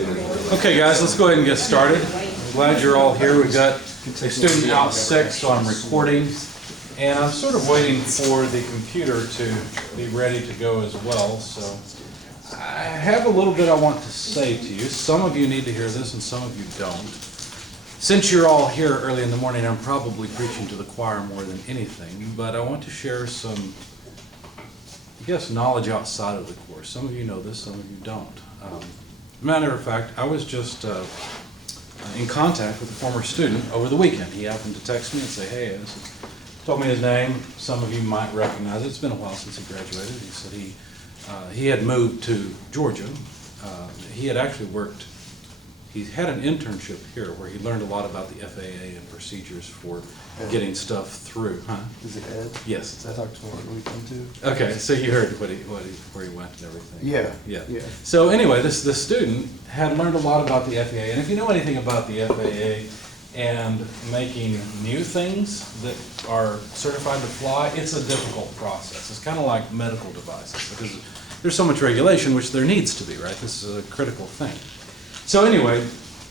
Okay guys, let's go ahead and get started. I'm glad you're all here. We've got a student out sick, so I'm recording. And I'm sort of waiting for the computer to be ready to go as well. So I have a little bit I want to say to you. Some of you need to hear this and some of you don't. Since you're all here early in the morning, I'm probably preaching to the choir more than anything. But I want to share some, I guess, knowledge outside of the course. Some of you know this, some of you don't. Matter of fact, I was just in contact with a former student over the weekend. He happened to text me and say, hey, told me his name. Some of you might recognize it. It's been a while since he graduated. He said he had moved to Georgia. He had actually worked, he had an internship here where he learned a lot about the FAA and procedures for getting stuff through. Huh? Is it Ed? Yes. I talked to him over the weekend too. Okay, so you heard where he went and everything. Yeah. So anyway, this student had learned a lot about the FAA, and if you know anything about the FAA and making new things that are certified to fly, it's a difficult process. It's kind of like medical devices because there's so much regulation, which there needs to be, right? This is a critical thing. So anyway,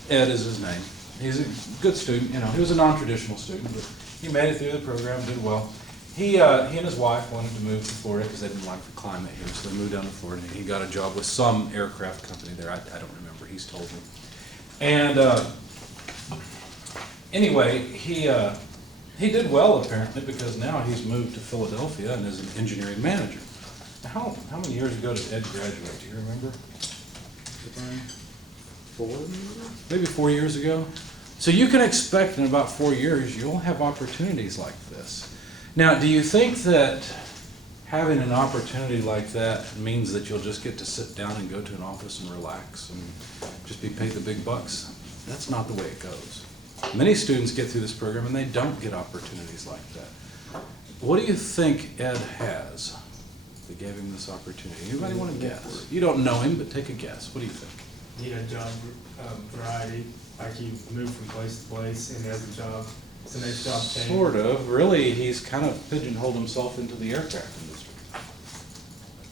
Ed is his name. He's a good student, you know. He was a non-traditional student, but he made it through the program, did well. He and his wife wanted to move to Florida because they didn't like the climate here, so they moved down to Florida. And he got a job with some aircraft company there. I don't remember. He's told me. And anyway, he did well apparently because now he's moved to Philadelphia and is an engineering manager. Now, how many years ago did Ed graduate? Do you remember? 4? Maybe 4 years ago. So you can expect in about 4 years you'll have opportunities like this. Now, do you think that having an opportunity like that means that you'll just get to sit down and go to an office and relax and just be paid the big bucks? That's not the way it goes. Many students get through this program and they don't get opportunities like that. What do you think Ed has that gave him this opportunity? Anybody want to guess? You don't know him, but take a guess. What do you think? He had a job variety, like he moved from place to place and he has a job. It's a nice job change. Sort of. Really, he's kind of pigeonholed himself into the aircraft industry.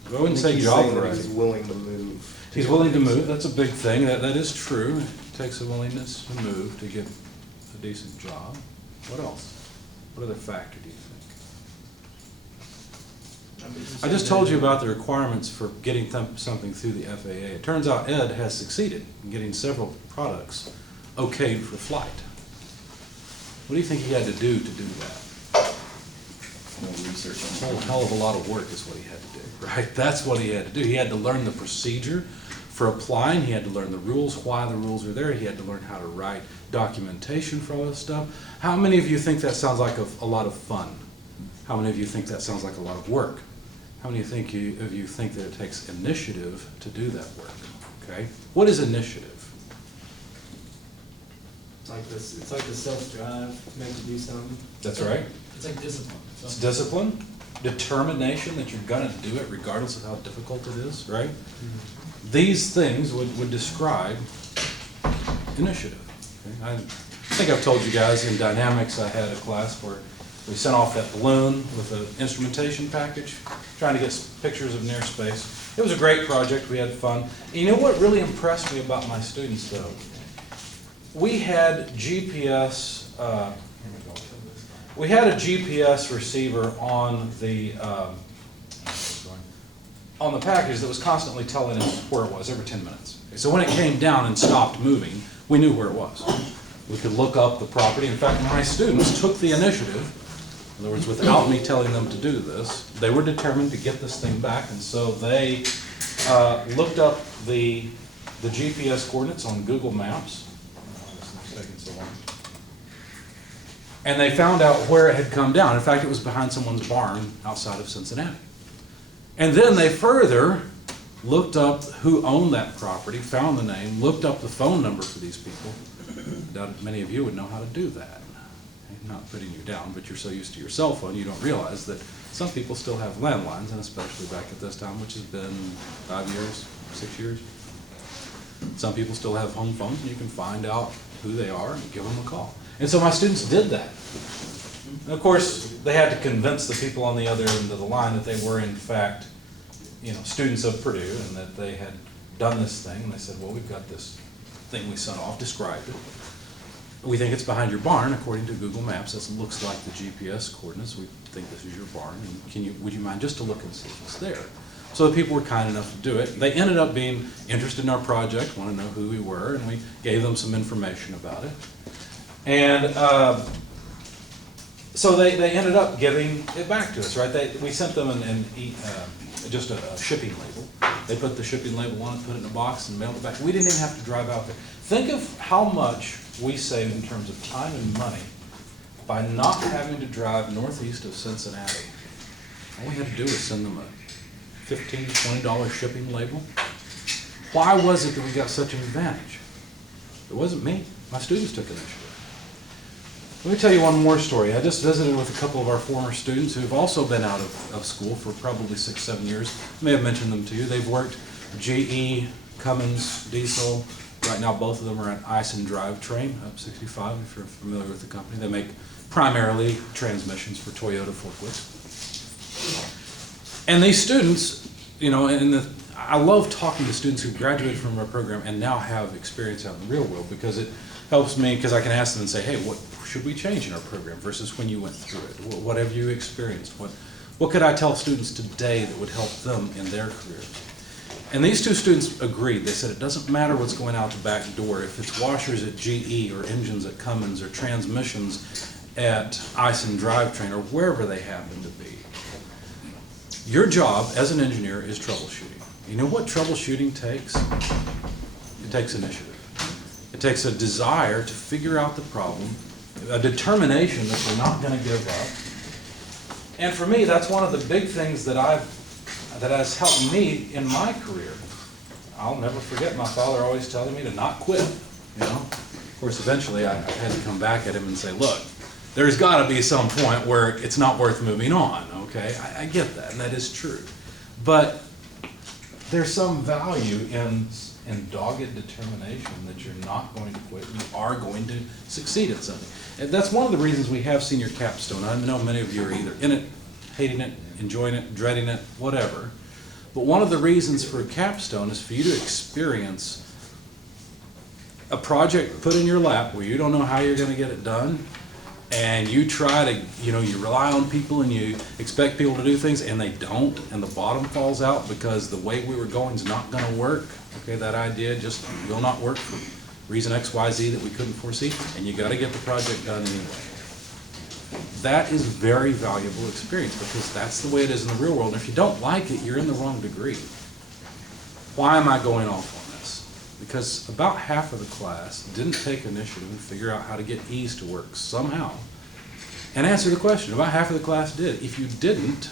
Go and say job variety. He's willing to move. He's willing to move. That's a big thing. That is true. It takes a willingness to move to get a decent job. What else? What other factor do you think? I just told you about the requirements for getting something through the FAA. It turns out Ed has succeeded in getting several products okayed for flight. What do you think he had to do that? More research A whole hell of a lot of work is what he had to do, right? That's what he had to do. He had to learn the procedure for applying. He had to learn the rules, why the rules are there. He had to learn how to write documentation for all this stuff. How many of you think that sounds like a lot of fun? How many of you think that sounds like a lot of work? How many of you think that it takes initiative to do that work? Okay. What is initiative? It's like the self-drive, make you do something. That's right. It's like discipline. It's discipline, determination that you're going to do it regardless of how difficult it is, right? Mm-hmm. These things would describe initiative. Okay? I think I've told you guys in dynamics I had a class where we sent off that balloon with an instrumentation package, trying to get pictures of near space. It was a great project. We had fun. And you know what really impressed me about my students, though? We had GPS. We had a GPS receiver on the package that was constantly telling us where it was every 10 minutes. Okay, so when it came down and stopped moving, we knew where it was. We could look up the property. In fact, my students took the initiative. In other words, without me telling them to do this, they were determined to get this thing back, and so they looked up the GPS coordinates on Google Maps. And they found out where it had come down. In fact, it was behind someone's barn outside of Cincinnati. And then they further looked up who owned that property, found the name, looked up the phone number for these people. I doubt many of you would know how to do that. I'm not putting you down, but you're so used to your cell phone you don't realize that some people still have landlines, and especially back at this time, which has been 5 years, 6 years. Some people still have home phones, and you can find out who they are and give them a call. And so my students did that. And of course, they had to convince the people on the other end of the line that they were in fact, students of Purdue and that they had done this thing, and they said, well, we've got this thing we sent off, described it. We think it's behind your barn, according to Google Maps. This looks like the GPS coordinates. We think this is your barn, and would you mind just to look and see if it's there? So the people were kind enough to do it. They ended up being interested in our project, want to know who we were, and we gave them some information about it. And so they ended up giving it back to us, right? We sent them just a shipping label. They put the shipping label on it, put it in a box, and mailed it back. We didn't even have to drive out there. Think of how much we saved in terms of time and money by not having to drive northeast of Cincinnati. All we had to do was send them a $15 to $20 shipping label. Why was it that we got such an advantage? It wasn't me. My students took initiative. Let me tell you one more story. I just visited with a couple of our former students who have also been out of school for probably 6-7 years. I may have mentioned them to you. They've worked GE, Cummins, Diesel. Right now both of them are at Ice and Drivetrain, up 65, if you're familiar with the company. They make primarily transmissions for Toyota forklifts. And these students, you know, I love talking to students who graduated from our program and now have experience out in the real world, because it helps me, because I can ask them and say, hey, what should we change in our program versus when you went through it? What have you experienced? What could I tell students today that would help them in their careers? And these two students agreed. They said it doesn't matter what's going out the back door. If it's washers at GE or engines at Cummins or transmissions at Ice and Drivetrain or wherever they happen to be, your job as an engineer is troubleshooting. You know what troubleshooting takes? It takes initiative. It takes a desire to figure out the problem, a determination that you're not going to give up. And for me, that's one of the big things that has helped me in my career. I'll never forget my father always telling me to not quit. You know, of course, eventually I had to come back at him and say, look, there's got to be some point where it's not worth moving on. Okay, I get that, and that is true. But there's some value in dogged determination that you're not going to quit. You are going to succeed at something. And that's one of the reasons we have senior capstone. I know many of you are either in it, hating it, enjoying it, dreading it, whatever. But one of the reasons for a capstone is for you to experience a project put in your lap where you don't know how you're going to get it done, and you try to, you rely on people and you expect people to do things and they don't, and the bottom falls out because the way we were going is not going to work. Okay, that idea just will not work for reason X, Y, Z that we couldn't foresee, and you got to get the project done anyway. That is very valuable experience, because that's the way it is in the real world. And if you don't like it, you're in the wrong degree. Why am I going off on this? Because about half of the class didn't take initiative and figure out how to get E's to work somehow and answer the question. About half of the class did. If you didn't,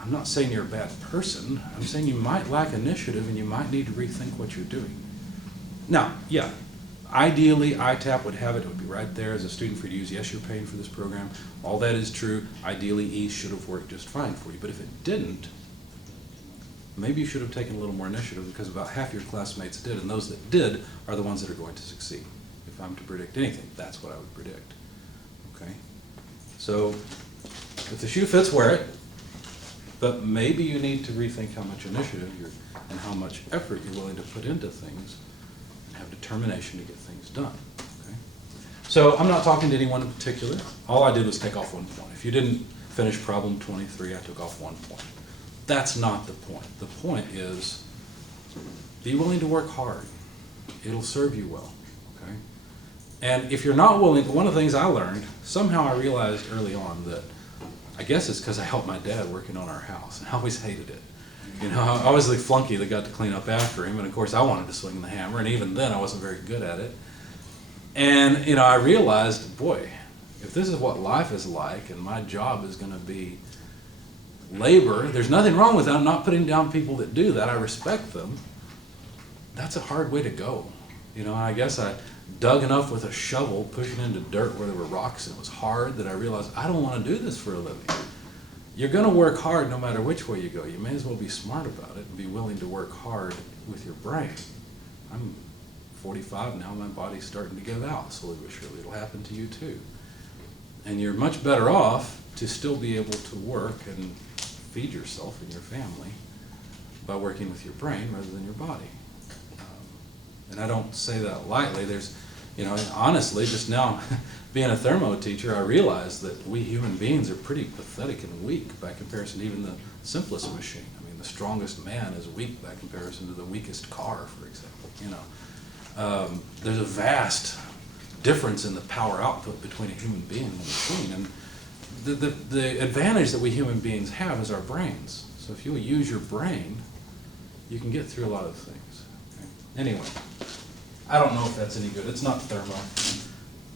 I'm not saying you're a bad person. I'm saying you might lack initiative and you might need to rethink what you're doing. Now, yeah, ideally ITAP would have it. It would be right there as a student for you to use. Yes, you're paying for this program. All that is true. Ideally, E should have worked just fine for you. But if it didn't, maybe you should have taken a little more initiative, because about half your classmates did, and those that did are the ones that are going to succeed. If I'm to predict anything, that's what I would predict. Okay? So, if the shoe fits, wear it. But maybe you need to rethink how much initiative and how much effort you're willing to put into things, and have determination to get things done. Okay? So I'm not talking to anyone in particular. All I did was take off one point. If you didn't finish problem 23, I took off 1 point. That's not the point. The point is, be willing to work hard. It'll serve you well. Okay? And if you're not willing, one of the things I learned, somehow I realized early on that, I guess it's because I helped my dad working on our house, and I always hated it. I was the flunky that got to clean up after him, and of course I wanted to swing the hammer, and even then I wasn't very good at it. And I realized, boy, if this is what life is like, and my job is going to be labor, there's nothing wrong with that. I'm not putting down people that do that. I respect them. That's a hard way to go. I guess I dug enough with a shovel, pushing into dirt where there were rocks, and it was hard, that I realized I don't want to do this for a living. You're going to work hard no matter which way you go. You may as well be smart about it and be willing to work hard with your brain. I'm 45 now, my body's starting to give out. Slowly but surely it'll happen to you too. And you're much better off to still be able to work and feed yourself and your family by working with your brain rather than your body. And I don't say that lightly. There's, you know, honestly, just now, being a thermo teacher, I realize that we human beings are pretty pathetic and weak by comparison to even the simplest machine. I mean, the strongest man is weak by comparison to the weakest car, for example. You know, there's a vast difference in the power output between a human being and a machine. And the advantage that we human beings have is our brains. So if you use your brain, you can get through a lot of things. Okay? Anyway, I don't know if that's any good. It's not thermo,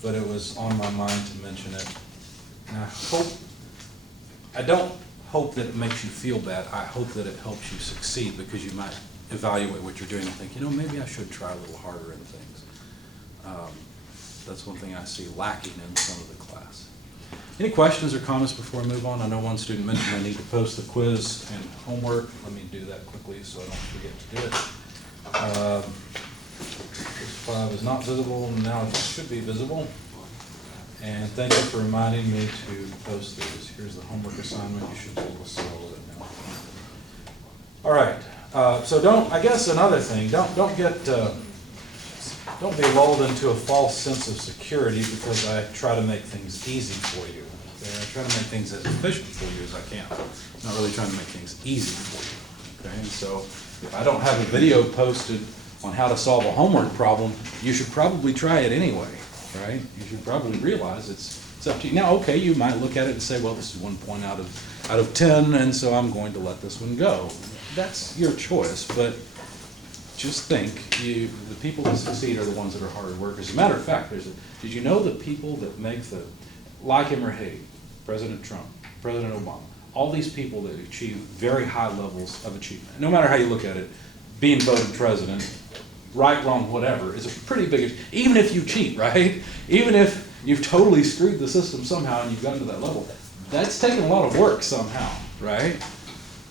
but it was on my mind to mention it. And I don't hope that it makes you feel bad. I hope that it helps you succeed, because you might evaluate what you're doing and think, you know, maybe I should try a little harder in things. That's one thing I see lacking in some of the class. Any questions or comments before we move on? I know one student mentioned I need to post the quiz and homework. Let me do that quickly so I don't forget to do it. This 5 is not visible, now it should be visible. And thank you for reminding me to post these. Here's the homework assignment. You should be able to see all of it now. All right. So I guess another thing, don't be lulled into a false sense of security because I try to make things easy for you. Okay? I try to make things as efficient for you as I can. I'm not really trying to make things easy for you. Okay? And so if I don't have a video posted on how to solve a homework problem, you should probably try it anyway, right? You should probably realize it's up to you. Now, okay, you might look at it and say, well, this is 1 point out of 10, and so I'm going to let this one go. That's your choice, but just think, the people that succeed are the ones that are hard workers. As a matter of fact, did you know the people that make like him or hate him, President Trump, President Obama, all these people that achieve very high levels of achievement, no matter how you look at it, being voted president, right, wrong, whatever, is a pretty big, even if you cheat, right? Even if you've totally screwed the system somehow and you've gotten to that level, that's taken a lot of work somehow, right?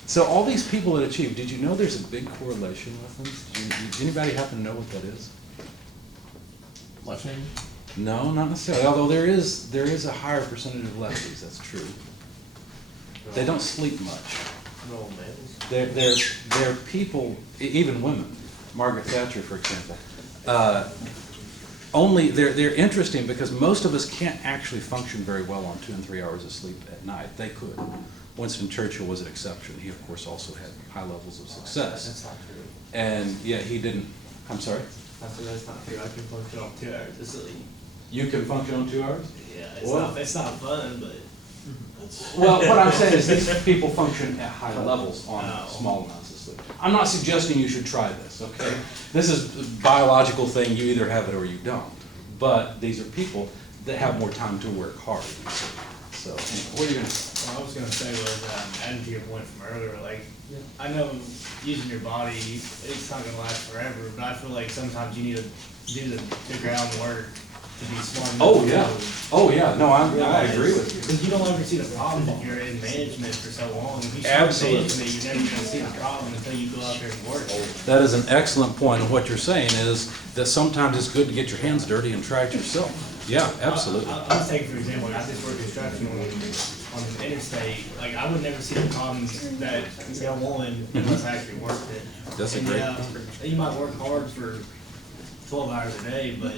So all these people that achieve, did you know there's a big correlation with them? Does anybody happen to know what that is? Left-handed? No, not necessarily, although there is a higher percentage of lefties, that's true. They don't sleep much. No males. They're people, even women, Margaret Thatcher, for example, they're interesting because most of us can't actually function very well on 2 and 3 hours of sleep at night. They could. Winston Churchill was an exception. He, of course, also had high levels of success. That's not true. And yet he didn't, I'm sorry? That's not true. I can function off 2 hours of sleep. You can function on 2 hours? Yeah, it's not fun, but. Well, what I'm saying is these people function at high levels on small amounts of sleep. I'm not suggesting you should try this, okay? This is a biological thing. You either have it or you don't. But these are people that have more time to work hard. So, what are you going to say? What I was gonna say was, adding to your point from earlier, like, I know using your body, it's not gonna last forever, but I feel like sometimes you need to do the groundwork to be smart enough. Oh, yeah. Oh, yeah. No, I agree with you. Because you don't ever see the problem if you're in management for so long. If you start Absolutely. management, you're never gonna see the problem until you go out there and work. That is an excellent point, and what you're saying is that sometimes it's good to get your hands dirty and try it yourself. Yeah, absolutely. I'll just take, for example, I just work construction on the interstate. Like, I would never see the problems that go on unless I actually worked it. That's a And, great yeah, you might work hard for 12 hours a day, but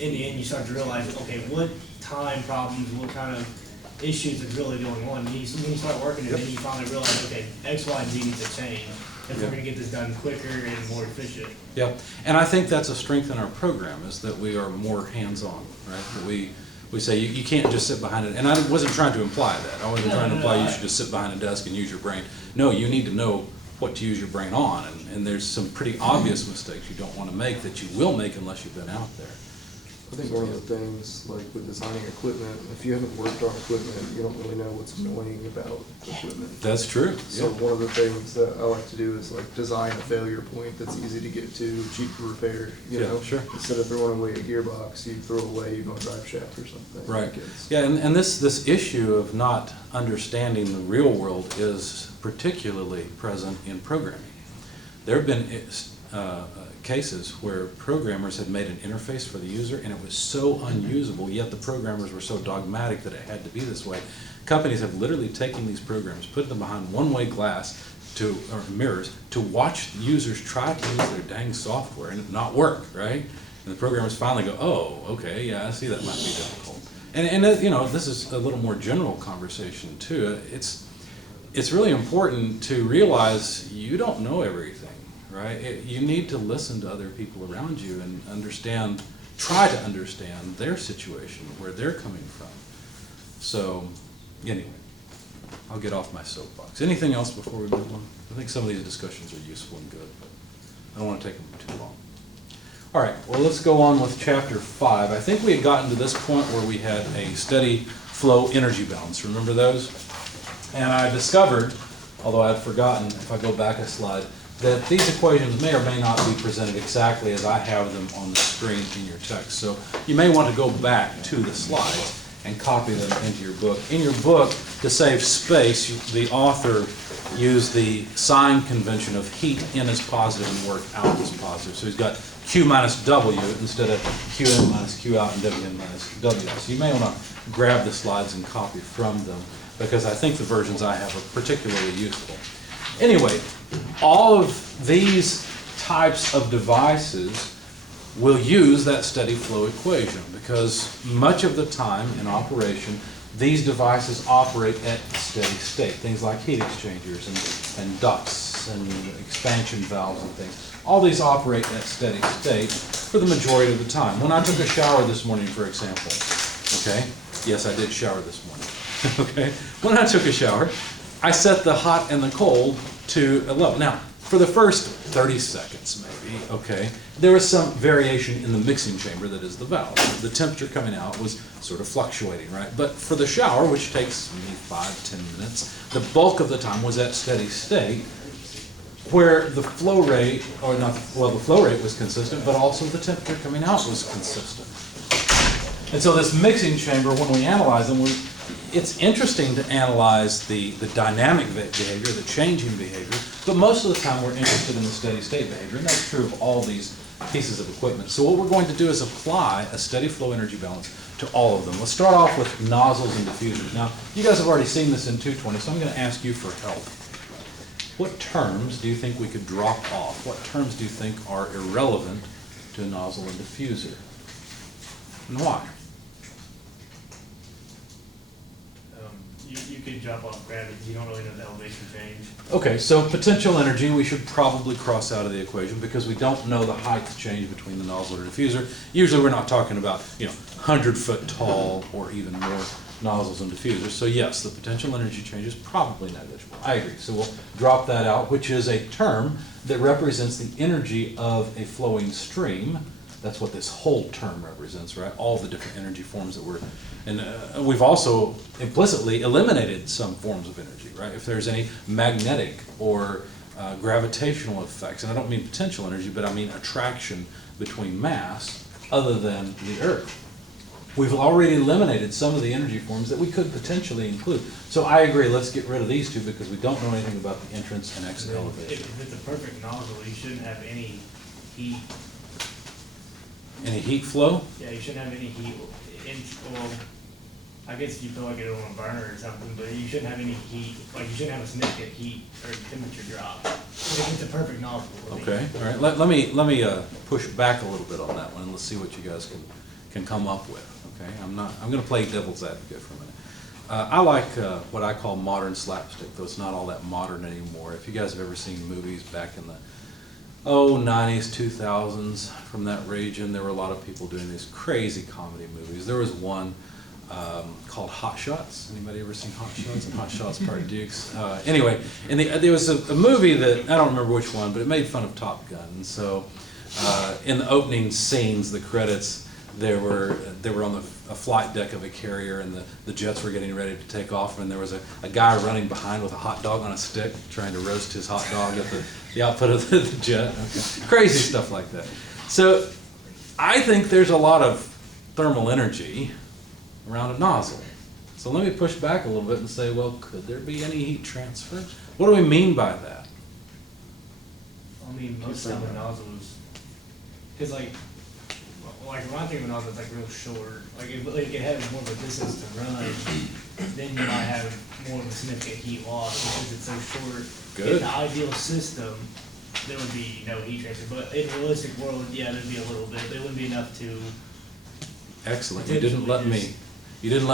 in the end, you start to realize, okay, what time problems, what kind of issues is really going on. When you start working it, then you finally realize, okay, X, Y, and Z needs to change if we're gonna get this done quicker and more efficient. Yeah, and I think that's a strength in our program, is that we are more hands-on, right? That we say you can't just sit behind it, and I wasn't trying to imply that. I wasn't trying to imply you should just sit behind a desk and use your brain. No, you need to know what to use your brain on, and there's some pretty obvious mistakes you don't want to make that you will make unless you've been out there. I think one of the things, like with designing equipment, if you haven't worked on equipment, you don't really know what's annoying about equipment. That's true. So one of the things that I like to do is like design a failure point that's easy to get to, cheap to repair, you Yeah, know? sure. Instead of throwing away a gearbox, you throw away, you know, a drive shaft or something. Right. Like it's- Yeah, and this issue of not understanding the real world is particularly present in programming. There have been cases where programmers had made an interface for the user and it was so unusable, yet the programmers were so dogmatic that it had to be this way. Companies have literally taken these programs, put them behind one-way glass, or mirrors, to watch users try to use their dang software and it not work, right? And the programmers finally go, oh, okay, yeah, I see that might be difficult. And this is a little more general conversation too. It's really important to realize you don't know everything, right? You need to listen to other people around you and try to understand their situation, where they're coming from. So, anyway, I'll get off my soapbox. Anything else before we move on? I think some of these discussions are useful and good, but I don't want to take them too long. All right, well, let's go on with chapter 5. I think we had gotten to this point where we had a steady flow energy balance. Remember those? And I discovered, although I had forgotten, if I go back a slide, that these equations may or may not be presented exactly as I have them on the screen in your text. So you may want to go back to the slides and copy them into your book. In your book, to save space, the author used the sign convention of heat in as positive and work out as positive. So he's got Q minus W instead of Qn minus Q out and Wn minus W. So you may want to grab the slides and copy from them, because I think the versions I have are particularly useful. Anyway, all of these types of devices will use that steady flow equation, because much of the time in operation, these devices operate at steady state. Things like heat exchangers and ducts and expansion valves and things. All these operate at steady state for the majority of the time. When I took a shower this morning, for example, okay? Yes, I did shower this morning, okay? When I took a shower, I set the hot and the cold to a level. Now, for the first 30 seconds maybe, okay, there was some variation in the mixing chamber, that is the valve. The temperature coming out was sort of fluctuating, right? But for the shower, which takes maybe 5-10 minutes, the bulk of the time was at steady state, where the flow rate, or not, well, the flow rate was consistent, but also the temperature coming out was consistent. And so this mixing chamber, when we analyze them, it's interesting to analyze the dynamic behavior, the changing behavior, but most of the time we're interested in the steady state behavior, and that's true of all these pieces of equipment. So what we're going to do is apply a steady flow energy balance to all of them. Let's start off with nozzles and diffusers. Now, you guys have already seen this in 220, so I'm going to ask you for help. What terms do you think we could drop off? What terms do you think are irrelevant to a nozzle and diffuser? And why? You could drop off gravity because you don't really know the elevation change. Okay, so potential energy we should probably cross out of the equation, because we don't know the height change between the nozzle or diffuser. Usually we're not talking about 100-foot tall or even more nozzles and diffusers. So yes, the potential energy change is probably negligible. I agree. So we'll drop that out, which is a term that represents the energy of a flowing stream. That's what this whole term represents, right? All the different energy forms that we're, and we've also implicitly eliminated some forms of energy, right? If there's any magnetic or gravitational effects, and I don't mean potential energy, but I mean attraction between mass other than the Earth. We've already eliminated some of the energy forms that we could potentially include. So I agree, let's get rid of these two, because we don't know anything about the entrance and exit elevation. If it's a perfect nozzle, you shouldn't have any heat. Any heat flow? Yeah, you shouldn't have any heat. Well, I guess you feel like it on a burner or something, but you shouldn't have any heat. Like, you shouldn't have a significant heat or temperature drop. If it's a perfect nozzle. Okay, all right. Let me push back a little bit on that one, and let's see what you guys can come up with. Okay, I'm going to play devil's advocate for a minute. I like what I call modern slapstick, though it's not all that modern anymore. If you guys have ever seen movies back in the 90s, 2000s, from that region, there were a lot of people doing these crazy comedy movies. There was one called Hot Shots. Anybody ever seen Hot Shots? And Hot Shots Part Dukes. Anyway, and there was a movie that, I don't remember which one, but it made fun of Top Gun. And so in the opening scenes, the credits, they were on a flight deck of a carrier, and the jets were getting ready to take off, and there was a guy running behind with a hot dog on a stick trying to roast his hot dog at the output of the jet. Okay. Crazy stuff like that. So I think there's a lot of thermal energy around a nozzle. So let me push back a little bit and say, well, could there be any heat transfer? What do we mean by that? I mean, most of the nozzles, because like, like when I think of a nozzle, it's like real short. Like if it had more of a distance to run, then you might have more of a significant heat loss because it's so short. Good. In the ideal system, there would be no heat transfer, but in a realistic world, yeah, there'd be a little bit, but it wouldn't be enough to. Excellent. You didn't let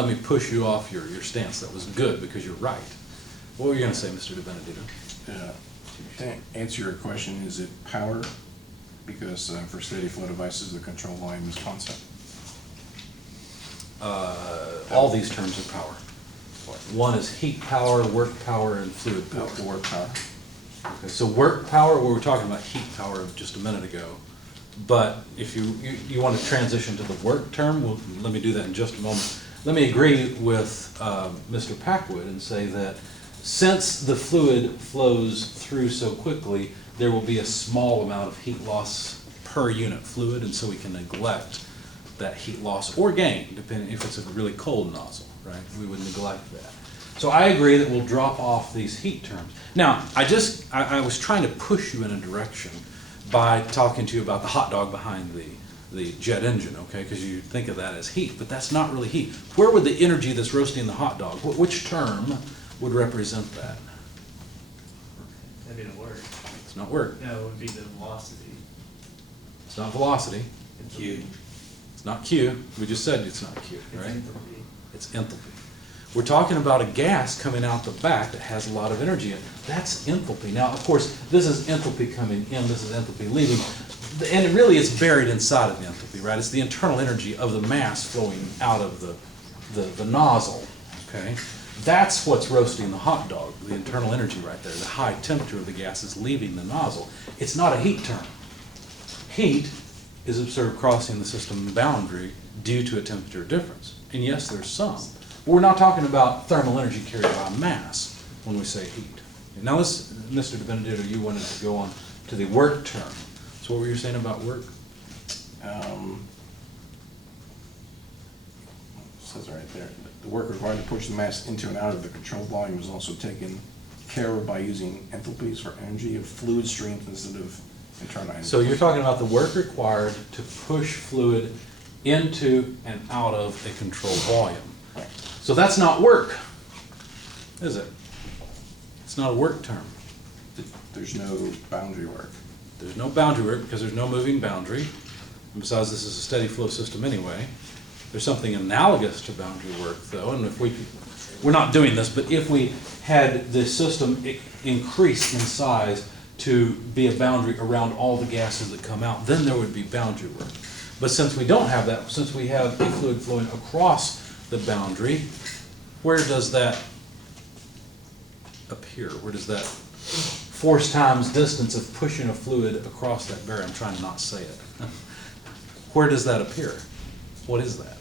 me push you off your stance. That was good because you're right. What were you going to say, Mr. De Benedito? To answer your question, is it power? Because for steady flow devices, the control volume is constant. All these terms are power. One is heat power, work power, and fluid power. The work power. Okay, so work power, we were talking about heat power just a minute ago. But if you want to transition to the work term, well, let me do that in just a moment. Let me agree with Mr. Packwood and say that since the fluid flows through so quickly, there will be a small amount of heat loss per unit fluid, and so we can neglect that heat loss or gain, depending if it's a really cold nozzle, right? We would neglect that. So I agree that we'll drop off these heat terms. Now, I was trying to push you in a direction by talking to you about the hot dog behind the jet engine, okay? Because you think of that as heat, but that's not really heat. Where would the energy that's roasting the hot dog, which term would represent that? That didn't work. It's not work. No, it would be the velocity. It's not velocity. Q. It's not Q. We just said it's not Q, It's right? enthalpy. It's enthalpy. We're talking about a gas coming out the back that has a lot of energy in it. That's enthalpy. Now, of course, this is enthalpy coming in, this is enthalpy leaving, and it really is buried inside of the enthalpy, right? It's the internal energy of the mass flowing out of the nozzle, okay? That's what's roasting the hot dog, the internal energy right there. The high temperature of the gas is leaving the nozzle. It's not a heat term. Heat is observed crossing the system boundary due to a temperature difference. And yes, there's some. But we're not talking about thermal energy carried by mass when we say heat. Now, Mr. De Benedito, you wanted to go on to the work term. So what were you saying about work? It says right there, the work required to push the mass into and out of the control volume is also taken care of by using enthalpies for energy of fluid streams instead of internal energy. So you're talking about the work required to push fluid into and out of a controlled volume. Right. So that's not work, is it? It's not a work term. There's no boundary work. There's no boundary work because there's no moving boundary. And besides, this is a steady flow system anyway. There's something analogous to boundary work, though, and if we're not doing this, but if we had the system increase in size to be a boundary around all the gases that come out, then there would be boundary work. But since we don't have that, since we have a fluid flowing across the boundary, where does that appear? Where does that force times distance of pushing a fluid across that barrier? I'm trying to not say it. Where does that appear? What is that?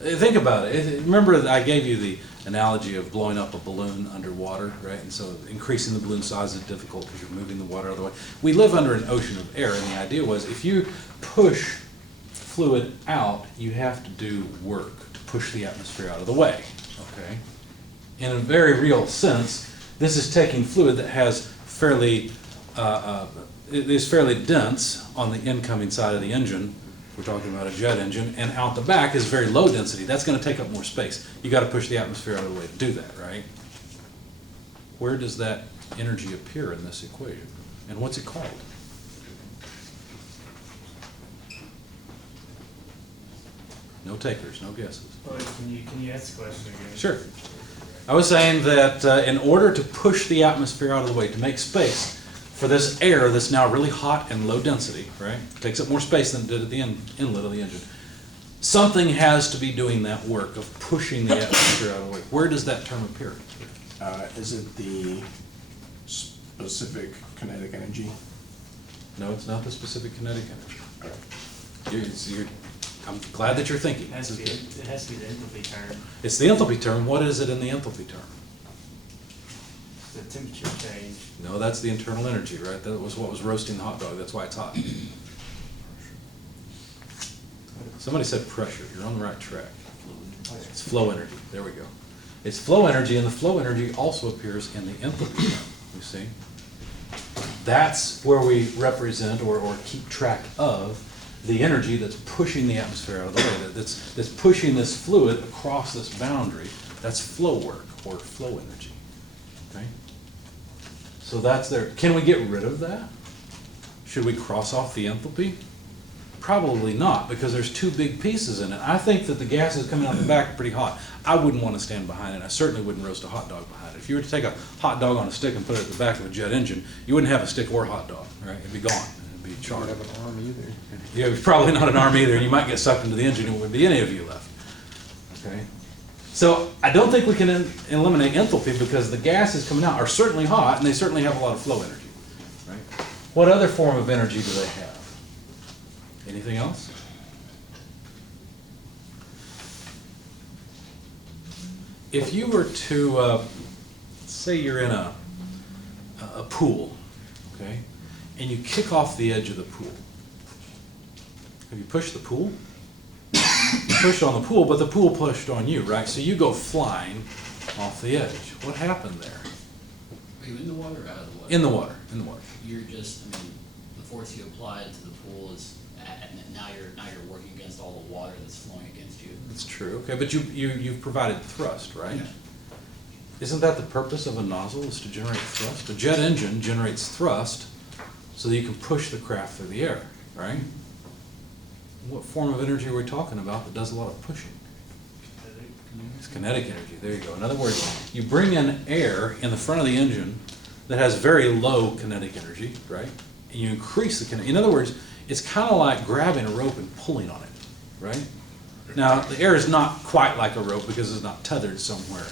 Think about it. Remember that I gave you the analogy of blowing up a balloon underwater, right? And so increasing the balloon size is difficult because you're moving the water out of the way. We live under an ocean of air, and the idea was if you push fluid out, you have to do work to push the atmosphere out of the way, okay? In a very real sense, this is taking fluid that has is fairly dense on the incoming side of the engine. We're talking about a jet engine, and out the back is very low density. That's going to take up more space. You got to push the atmosphere out of the way to do that, right? Where does that energy appear in this equation, and what's it called? No takers, no guesses. Well, can you ask the question again? Sure. I was saying that in order to push the atmosphere out of the way, to make space for this air that's now really hot and low density, right? Takes up more space than it did at the inlet of the engine. Something has to be doing that work of pushing the atmosphere out of the way. Where does that term appear? Is it the specific kinetic energy? No, it's not the specific kinetic energy. Okay. I'm glad that you're thinking. It has to be the enthalpy term, It's the enthalpy term. What is it in the enthalpy term? the temperature change. No, that's the internal energy, right? That was what was roasting the hot dog. That's why it's hot. Somebody said pressure. You're on the right track. It's flow energy. There we go. It's flow energy, and the flow energy also appears in the enthalpy term, you see? That's where we represent or keep track of the energy that's pushing the atmosphere out of the way, that's pushing this fluid across this boundary. That's flow work or flow energy. Okay? So that's there. Can we get rid of that? Should we cross off the enthalpy? Probably not, because there's two big pieces in it. I think that the gases coming out the back are pretty hot. I wouldn't want to stand behind it. I certainly wouldn't roast a hot dog behind it. If you were to take a hot dog on a stick and put it at the back of a jet engine, you wouldn't have a stick or hot dog, right? It'd be gone. It'd be You don't charred. have an arm either. Yeah, it's probably not an arm either, and you might get sucked into the engine and there wouldn't be any of you left. Okay? So I don't think we can eliminate enthalpy because the gases coming out are certainly hot and they certainly have a lot of flow energy. Right? What other form of energy do they have? Anything else? If you were to, say you're in a pool, okay, and you kick off the edge of the pool, have you pushed the pool? You pushed on the pool, but the pool pushed on you, right? So you go flying off the edge. What happened there? Are you in the water or out of the water? In the water, in the water. You're just, I mean, the force you applied to the pool is, now you're working against all the water that's flowing against you. That's true, okay, but you've provided thrust, right? Yeah. Isn't that the purpose of a nozzle, is to generate thrust? A jet engine generates thrust so that you can push the craft through the air, right? What form of energy are we talking about that does a lot of pushing? It's kinetic energy, there you go. In other words, you bring in air in the front of the engine that has very low kinetic energy, right? And you increase the kinetic, in other words, it's kind of like grabbing a rope and pulling on it, right? Now, the air is not quite like a rope because it's not tethered somewhere.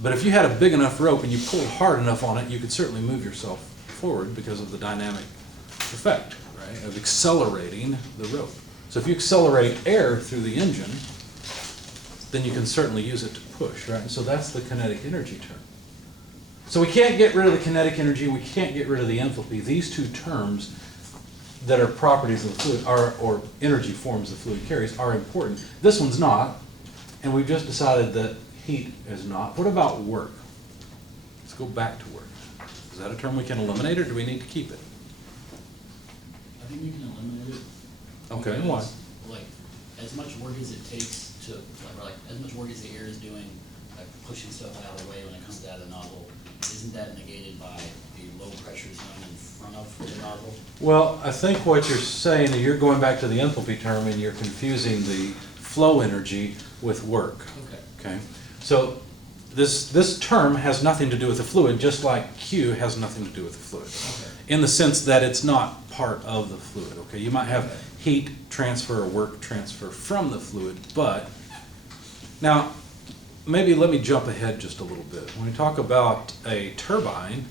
But if you had a big enough rope and you pulled hard enough on it, you could certainly move yourself forward because of the dynamic effect, right, of accelerating the rope. So if you accelerate air through the engine, then you can certainly use it to push, right? And so that's the kinetic energy term. So we can't get rid of the kinetic energy, we can't get rid of the enthalpy. These two terms that are properties of the fluid, or energy forms the fluid carries, are important. This one's not, and we've just decided that heat is not. What about work? Let's go back to work. Is that a term we can eliminate, or do we need to keep it? I think you can eliminate it. Okay, because, why? Like, as much work as it takes to, as much work as the air is doing, like pushing stuff out of the way when it comes out of the nozzle, isn't that negated by the low pressure zone in front of the nozzle? Well, I think what you're saying is you're going back to the enthalpy term and you're confusing the flow energy with work. Okay. Okay? So this term has nothing to do with the fluid, just like Q has nothing to do with the fluid. Okay. In the sense that it's not part of the fluid, okay? You might have heat transfer or work transfer from the fluid, but now, maybe let me jump ahead just a little bit. When we talk about a turbine,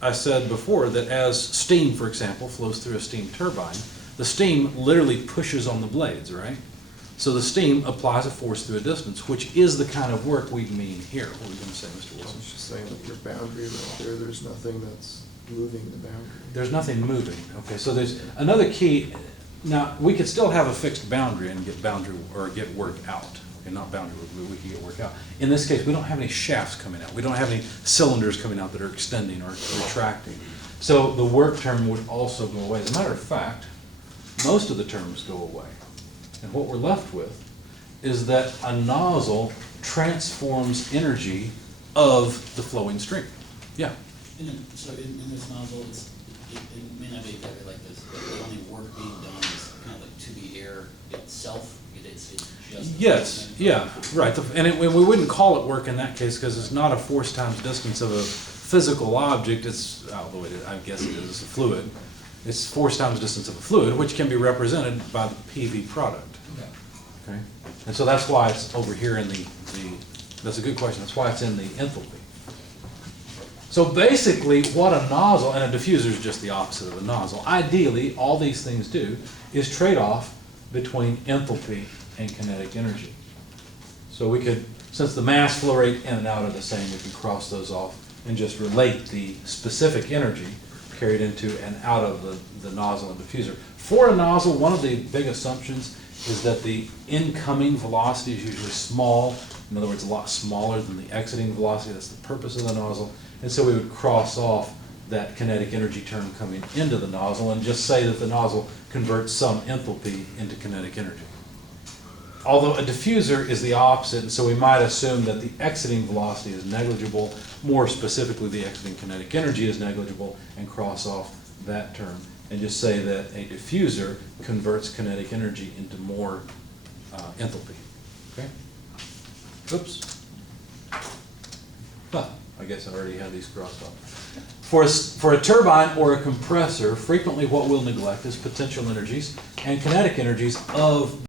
I said before that as steam, for example, flows through a steam turbine, the steam literally pushes on the blades, right? So the steam applies a force through a distance, which is the kind of work we mean here. What were you going to say, Mr. I Wilson? was just saying that your boundary right there, there's nothing that's moving the boundary. There's nothing moving. Okay, so there's another key. Now, we could still have a fixed boundary and get boundary or get work out. Okay, not boundary work, but we can get work out. In this case, we don't have any shafts coming out. We don't have any cylinders coming out that are extending or retracting. So the work term would also go away. As a matter of fact, most of the terms go away. And what we're left with is that a nozzle transforms energy of the flowing stream. Yeah. So in this nozzle, it may not be exactly like this, but the only work being done is kind of like to the air itself. It's just. Yes, yeah, right. And we wouldn't call it work in that case because it's not a force times distance of a physical object. It's, although I guess it is a fluid. It's force times distance of a fluid, which can be represented by the PV product. Okay. Okay, and so that's why it's over here in the. That's a good question. That's why it's in the enthalpy. So basically, what a nozzle, and a diffuser is just the opposite of a nozzle. Ideally, all these things do is trade off between enthalpy and kinetic energy. So we could, since the mass flow rate in and out are the same, we can cross those off and just relate the specific energy carried into and out of the nozzle and diffuser. For a nozzle, one of the big assumptions is that the incoming velocity is usually small. In other words, a lot smaller than the exiting velocity. That's the purpose of the nozzle. And so we would cross off that kinetic energy term coming into the nozzle and just say that the nozzle converts some enthalpy into kinetic energy. Although a diffuser is the opposite, and so we might assume that the exiting velocity is negligible, more specifically the exiting kinetic energy is negligible, and cross off that term, and just say that a diffuser converts kinetic energy into more enthalpy. Okay? Oops. Huh, I guess I already had these crossed off. For a turbine or a compressor, frequently what we'll neglect is potential energies and kinetic energies of